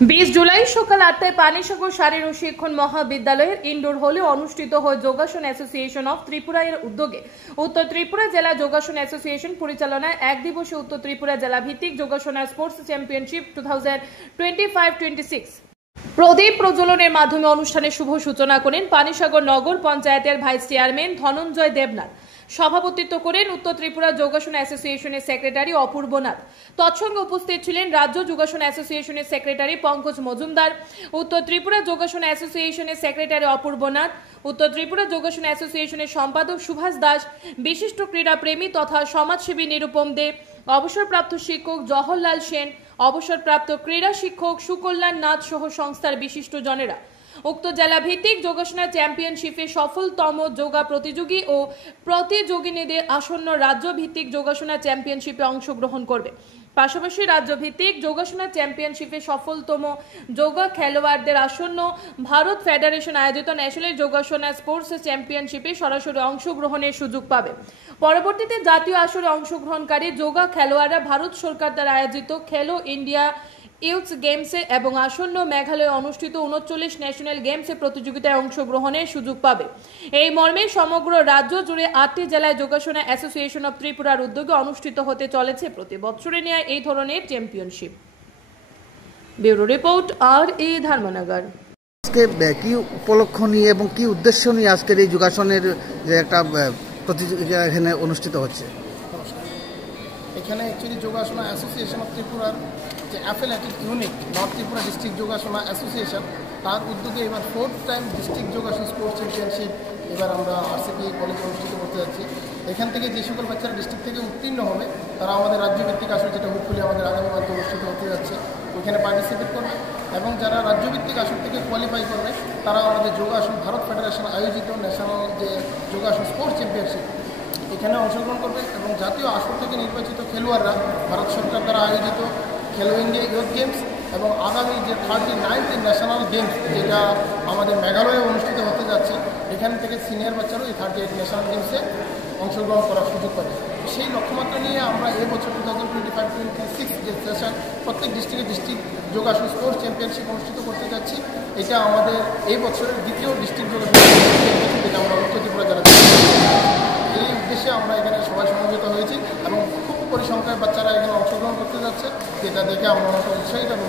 20 জুলাই সকাল 8টায় পানিসাগর শারীর ও শিক্ষণ মহাবিদ্যালয়ের ইনডোর হলে অনুষ্ঠিত হয় যোগাসন অ্যাসোসিয়েশন অফ ত্রিপুরা এর উদ্যোগে উত্তর ত্রিপুরা জেলা যোগাসন অ্যাসোসিয়েশন পরিচালনায় এক দিবসে উত্তর ত্রিপুরা জেলা ভিত্তিক যোগাসন স্পোর্টস চ্যাম্পিয়নশিপ 2025-26 প্রদীপ প্রজ্বলনের মাধ্যমে অনুষ্ঠানের শুভ সূচনা করেন পানিসাগর নগর পঞ্চায়েতের ভাইস চেয়ারম্যান ধনঞ্জয় দেবনাথ। সভাপতিত্ব করেন উত্তর ত্রিপুরা যোগাসন অ্যাসোসিয়েশনের সেক্রেটারি অপূর্ব নাথ। তৎসঙ্গে উপস্থিত ছিলেন রাজ্য যোগাসন অ্যাসোসিয়েশনের সেক্রেটারি পঙ্কজ মজুমদার, উত্তর ত্রিপুরা যোগাসন অ্যাসোসিয়েশনের সেক্রেটারি অপূর্ব নাথ, উত্তর ত্রিপুরা যোগাসন অ্যাসোসিয়েশনের সম্পাদক সুভাষ দাস, বিশিষ্ট ক্রীড়াপ্রেমী তথা সমাজসেবী নিরুপম দেব, অবসরপ্রাপ্ত শিক্ষক জওহরলাল সেন, অবসরপ্রাপ্ত ক্রীড়া শিক্ষক সুকল্যাণ নাথ সহ সংস্থার বিশিষ্ট জনেরা। উক্ত জেলা ভিত্তিক যোগাসন চ্যাম্পিয়নশিপে সফলতম যোগা প্রতিযোগী ও প্রতিযোগিনীদের আসন্ন রাজ্য ভিত্তিক যোগাসন চ্যাম্পিয়নশিপে অংশগ্রহণ করবে। পাশাপাশি রাজ্য ভিত্তিক যোগাসন চ্যাম্পিয়নশিপে সফলতম যোগা খেলোয়াড়দের আসন্ন ভারত ফেডারেশন আয়োজিত ন্যাশনাল যোগাসন স্পোর্টস চ্যাম্পিয়নশিপে সরাসরি অংশগ্রহণের সুযোগ পাবে। পরবর্তীতে জাতীয় আসরে অংশগ্রহণকারী যোগা খেলোয়াড়রা ভারত সরকার দ্বারা আয়োজিত খেলো ইন্ডিয়া ইউথ গেমসে এবং আসন্ন মেঘালয়ে অনুষ্ঠিত 39 ন্যাশনাল গেমসে প্রতিযোগিতায় অংশগ্রহণের সুযোগ পাবে। এই মর্মে সমগ্র রাজ্য জুড়ে 8টি জেলায় যোগাসন অ্যাসোসিয়েশন অব ত্রিপুরার উদ্যোগে অনুষ্ঠিত হতে চলেছে প্রতি বছরে নেওয়া এই ধরনের championship. Bureau report R A. Dharmanagar. আজকে কি উপলক্ষ নিয়ে এবং কি উদ্দেশ্য নিয়ে আজকের এই যোগাসনের যে একটা প্রতিযোগিতা এখানে অনুষ্ঠিত হচ্ছে? এখানে অ্যাকচুয়ালি যোগাসন অ্যাসোসিয়েশন অফ ত্রিপুরার যে affiliated unit north Tripura district যোগাসন অ্যাসোসিয়েশন তার উদ্যোগে এবার 4th টাইম ডিস্ট্রিক্ট যোগাসন স্পোর্টস চ্যাম্পিয়নশিপ এবার আমরা আরসিপি কলেজে অনুষ্ঠিত করতে যাচ্ছি। এখান থেকে যে সকল বাচ্চারা ডিস্ট্রিক্ট থেকে উত্তীর্ণ হবে তারা আমাদের রাজ্যভিত্তিক আসর, যেটা হোপফুলি আমাদের আগামী মাসে অনুষ্ঠিত হতে যাচ্ছে, ওইখানে পার্টিসিপেট করবে এবং যারা রাজ্যভিত্তিক আসর থেকে কোয়ালিফাই করবে তারা আমাদের যোগাসন ভারত ফেডারেশন আয়োজিত ন্যাশনাল যে যোগাসন স্পোর্টস চ্যাম্পিয়নশিপ এখানে অংশগ্রহণ করবে এবং জাতীয় আসর থেকে নির্বাচিত খেলোয়াড়রা ভারত সরকার দ্বারা আয়োজিত খেলো ইন্ডিয়া ইউথ গেমস এবং আগামী যে 39th ন্যাশনাল গেমস যেটা আমাদের মেঘালয়ে অনুষ্ঠিত হতে যাচ্ছে এখান থেকে সিনিয়র বাচ্চারাও এই 38 ন্যাশনাল গেমসে অংশগ্রহণ করার সুযোগ পাবে। সেই লক্ষ্যমাত্রা নিয়ে আমরা এই বছর 2025-26 যে সেশন প্রত্যেক ডিস্ট্রিক্ট যোগাসন স্পোর্টস চ্যাম্পিয়নশিপ অনুষ্ঠিত করতে যাচ্ছি। এটা আমাদের এই বছরের দ্বিতীয় ডিস্ট্রিক্ট যোগাসন যেটা আমরা উত্তর ত্রিপুরা জেলা এই উদ্দেশ্যে আমরা এখানে সবাই সমবেত হয়েছি এবং খুব পরিসংখ্যায় বাচ্চারা এখানে অংশগ্রহণ করতে যাচ্ছে, যেটা দেখে আমরা অনেক উৎসাহিত এবং